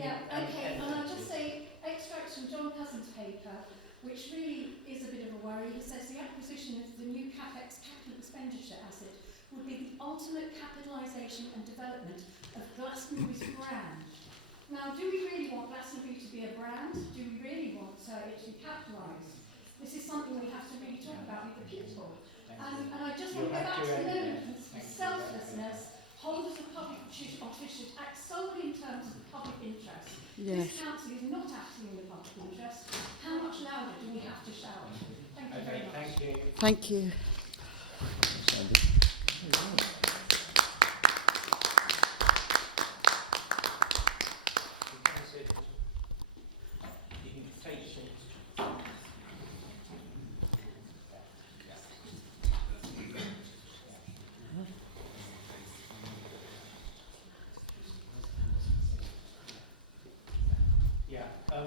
Yeah, okay, and I'll just say, extracts from John Cousin's paper, which really is a bit of a worry. He says the acquisition of the new CapEx capital expenditure asset would be the ultimate capitalisation and development of Glastonbury's brand. Now, do we really want Glastonbury to be a brand? Do we really want it to be capitalised? This is something we have to really talk about with the people. And I just want to go back to the moment of selflessness. Holders of public office should act solely in terms of the public interest. Yes. This council is not acting in the public interest. How much louder do we have to shout? Thank you very much. Thank you. Thank you.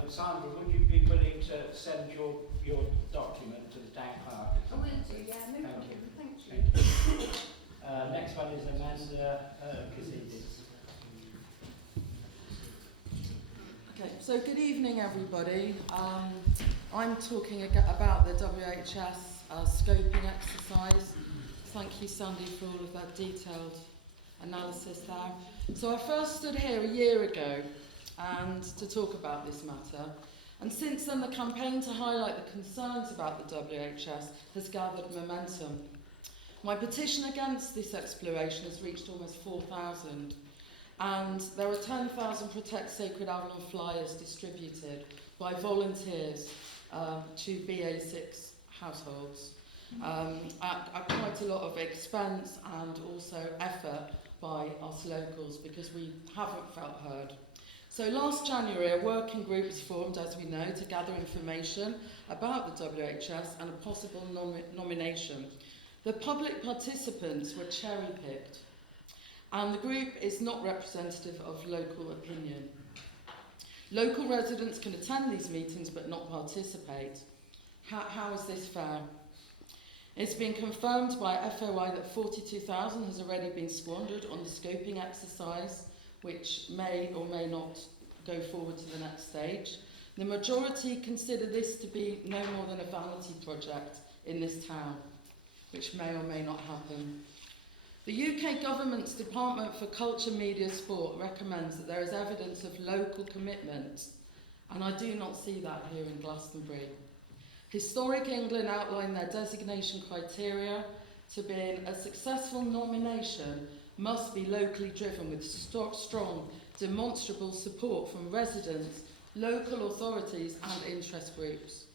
Sandra, would you be willing to send your document to the town clerk? I will do, yeah, no problem. Thank you. Thank you. Next one is Amanda Casillas. Okay, so good evening everybody. I'm talking about the WHS scoping exercise. Thank you Sandi for all of that detailed analysis there. So I first stood here a year ago and to talk about this matter, and since then the campaign to highlight the concerns about the WHS has gathered momentum. My petition against this exploration has reached almost 4,000, and there are 10,000 Protect Sacred Avalon flyers distributed by volunteers to BA6 households at quite a lot of expense and also effort by us locals, because we haven't felt heard. So last January, a working group was formed, as we know, to gather information about the WHS and a possible nomination. The public participants were cherry-picked, and the group is not representative of local opinion. Local residents can attend these meetings but not participate. How is this fair? It's been confirmed by FOI that 42,000 has already been squandered on the scoping exercise, which may or may not go forward to the next stage. The majority consider this to be no more than a vanity project in this town, which may or may not happen. The UK Government's Department for Culture, Media, Sport recommends that there is evidence of local commitment, and I do not see that here in Glastonbury. Historic England outlined their designation criteria to being a successful nomination must be locally driven with strong, demonstrable support from residents, local authorities and interest groups.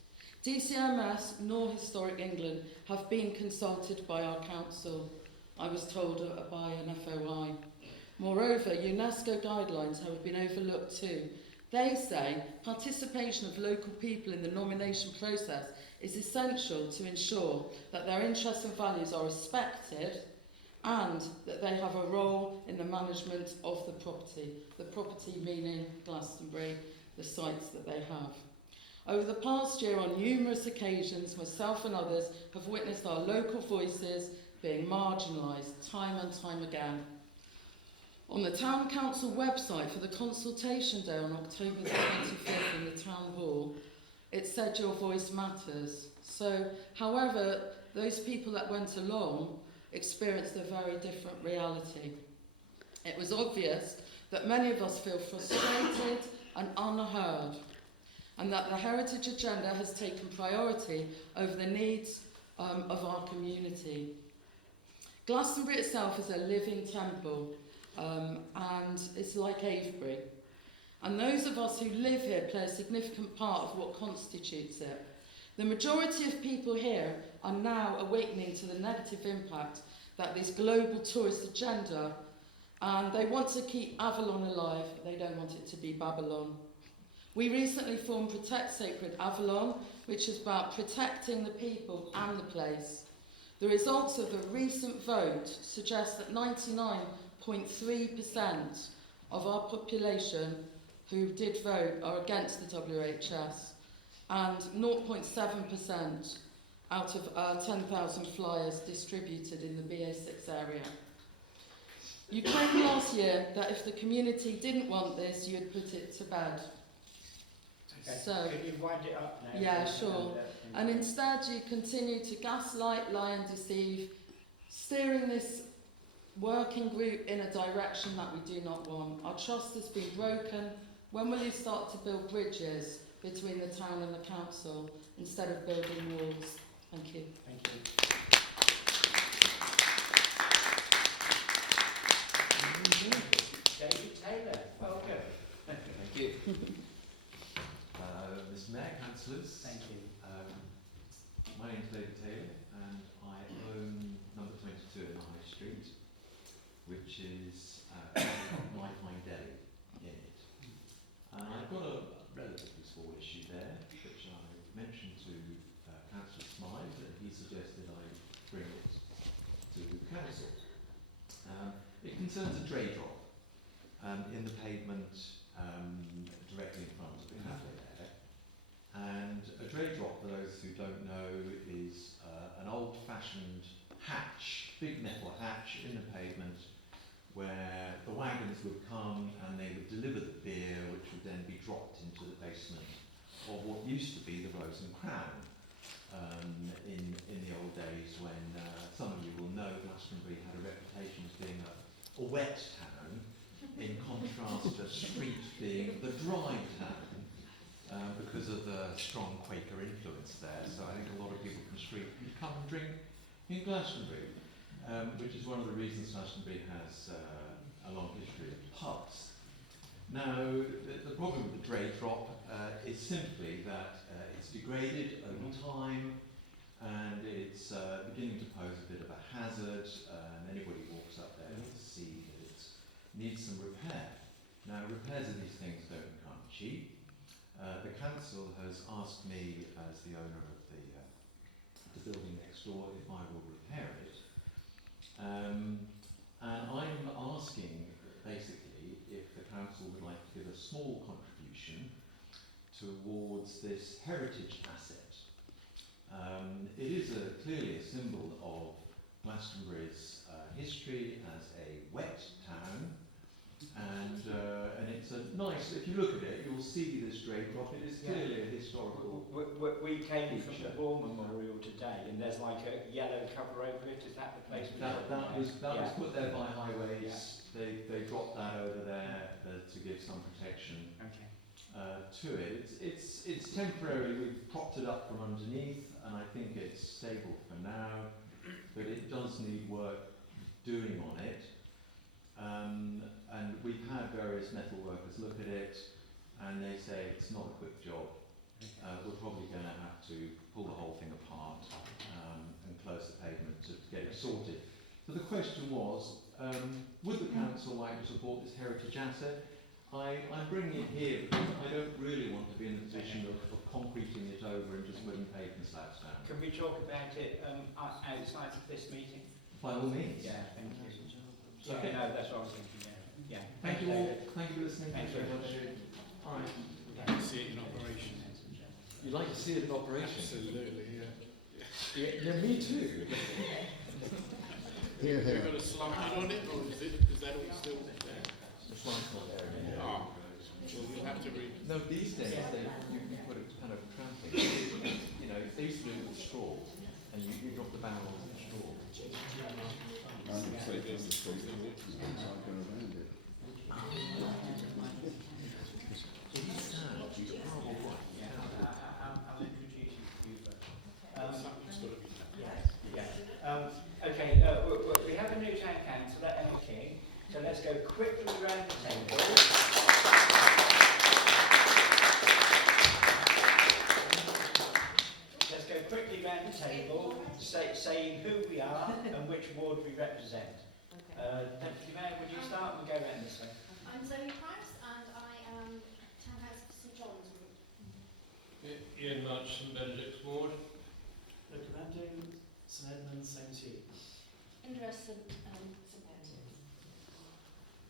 DCMS nor Historic England have been consulted by our council, I was told by an FOI. Moreover, UNESCO guidelines have been overlooked too. They say participation of local people in the nomination process is essential to ensure that their interests and values are respected and that they have a role in the management of the property meaning Glastonbury, the sites that they have. Over the past year, on numerous occasions, myself and others have witnessed our local voices being marginalised time and time again. On the Town Council website for the consultation day on October the 25th in the Town Hall, it said your voice matters. So, however, those people that went along experienced a very different reality. It was obvious that many of us feel frustrated and unheard, and that the heritage agenda has taken priority over the needs of our community. Glastonbury itself is a living temple, and it's like Avebury. And those of us who live here play a significant part of what constitutes it. The majority of people here are now awakening to the negative impact that this global tourist agenda, and they want to keep Avalon alive, they don't want it to be Babylon. We recently formed Protect Sacred Avalon, which is about protecting the people and the place. The results of the recent vote suggest that 99.3% of our population who did vote are against the WHS, and 0.7% out of 10,000 flyers distributed in the BA6 area. You claimed last year that if the community didn't want this, you'd put it to bed. Okay. So, Can you wind it up now? yeah, please? sure. And instead you continue to gaslight, lie and deceive, steering this working group in a direction that we do not want. Our trust has been broken. When will you start to build bridges between the town and the council instead of building walls? Thank you. Thank you. David Taylor, welcome. Thank you. Mr Mayor, councillors. Thank you. My name is David Taylor and I own number 22 in the High Street, which is My Fine Deli in it. And I've got a relatively small issue there, which I mentioned to Councillor Smythe, and he suggested I bring it to council. It concerns a dray drop in the pavement directly in front of the cafe there. And a dray drop, for those who don't know, is an old-fashioned hatch, big metal hatch in the pavement, where the wagons would come and they would deliver the beer, which would then be dropped into the basement of what used to be the Rose and Crown. In the old days when some of you will know Glastonbury had a reputation as being a wet town, in contrast to Street being the dry town, because of the strong Quaker influence there. So I think a lot of people from Street come and drink in Glastonbury, which is one of the reasons Glastonbury has a long history of pubs. Now, the problem with the dray drop is simply that it's degraded over time, and it's beginning to pose a bit of a hazard, and anybody who walks up there will see that it needs some repair. Now, repairs of these things don't come cheap. The council has asked me, as the owner of the building next door, if I will repair it. And I'm asking, basically, if the council would like to give a small contribution towards this heritage asset. It is clearly a symbol of Glastonbury's history as a wet town, and it's a nice, if you look at it, you'll see this dray drop. It is clearly a historical We came from feature. the War Memorial today, and there's like a yellow cover over it. Is that the place? That was put there by Highways. Yeah. They dropped that over there to give some protection Okay. to it. It's temporary. We've propped it up from underneath, and I think it's stable for now, but it does need work doing on it. And we've had various metal workers look at it, and they say it's not a quick job. We're probably going to have to pull the whole thing apart and close the pavement to get it sorted. So the question was, would the council like to support this heritage asset? I'm bringing it here because I don't really want to be in the position of concreting it over and just putting pavement slabs down. Can we talk about it outside of this meeting? By all means. Yeah, thank you. Okay. No, that's what I was thinking. Yeah. Thank you all. Thank you for listening. Thanks very much. All right. Like to see it in operation. You'd like to see it in operation? Absolutely, Yeah, me too. yeah. We've got a slide on it, or is that all still there? The slide's not there anymore. Ah, well, we'll have to read. No, these days you put a kind of tramping. You know, they used to do it with straw, and you drop the barrel on the straw. I'll introduce you first. Something's got to be done. Okay, we have a new town councillor, Emma King, so let's go quickly around the table. Let's go quickly around the table, saying who we are and which ward we represent. Deputy Mayor, would you start? We'll go around this way. I'm Zoe Price and I am Townhouse of St John's Group. Ian March from Benedict's ward. Recommending St Edmunds, same to you. Indra St Benedict.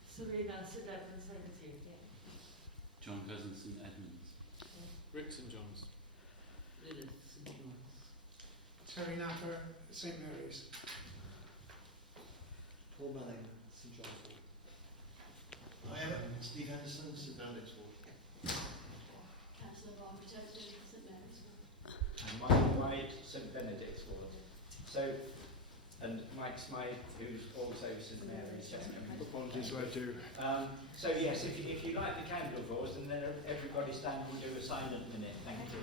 Serena, St Edmunds, same to you. John Cousins, St Edmunds. Rick St John's. Lilith, St John's. Terry Napper, St Mary's. Paul Belling, St John's Ward. I am Steve Henderson, St Benedict's Ward. Councillor Barbara Toadstool, St Mary's. And Michael White, St Benedict's Ward. So, and Mike Smythe, who's also St Mary's. Apologies, I do. So yes, if you like the candle draws, and then everybody stand and we'll do a silent minute. Thank you.